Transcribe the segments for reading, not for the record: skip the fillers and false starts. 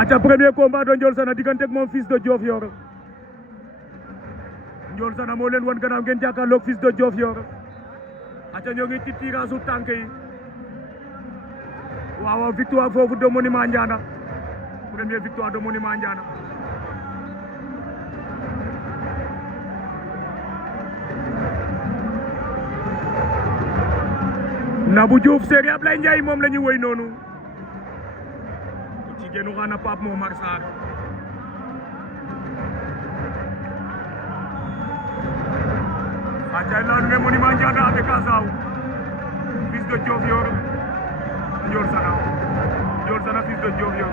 aca premier combat do Ndiol Sana diggante ak moom Fils de Diofior Ndiol Sana moo leen wan gannaaw ngeen jàkkaarloog Fils de Diofior aca ñoo ngi ci tirage u tànk yi waaw victoire foofu de Monument Ndiana première victoire de Monument Ndiana Nabou Diouf Séeri Ablaye Ndiaye moom la ñu woy noonu ci génnu xaana Pape Momar Sarr acay laanu ne Monument Ndiana avec Asaw Fils de Diofior Ndiol Sana Fils de Diofior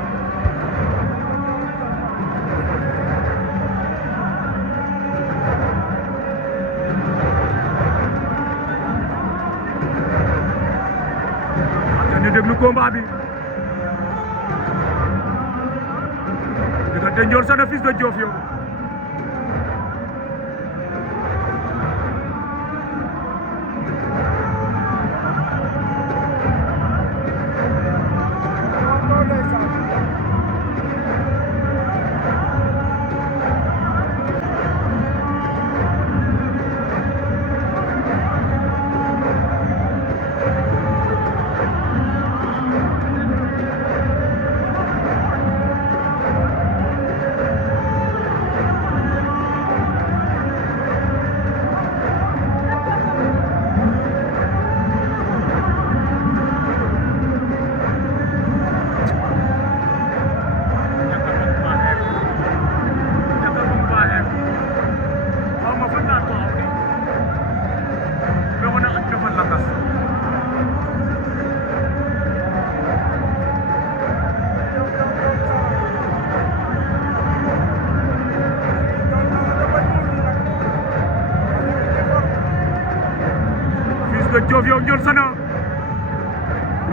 ñu déglu combat bi diggante Ndiol Sana Fils de Diofior Diofior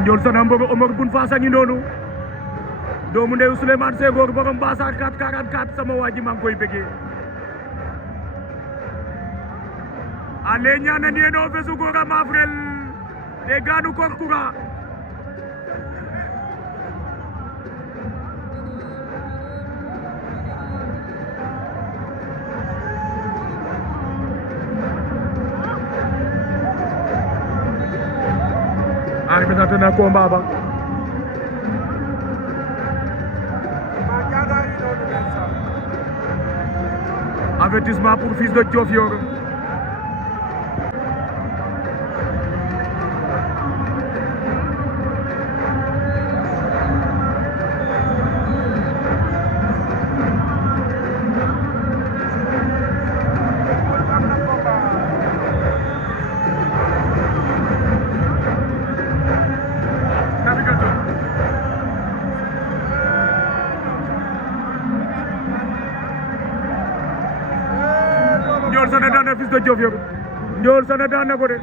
Ndiol Sana mbogo Omar Bun Fass a ngi noonu doomu ndeyu Souleymane Senghor borom Bassar 444 sama waa ji maa ngi koy bëggee ale ñaana nieno fesu gora mafrel te gaanu kor kura arbitre na combat ba avertissement pour Fils de Diofior Ndiol Sana daan na Fils de Diofior Ndiol Sana daan na ko de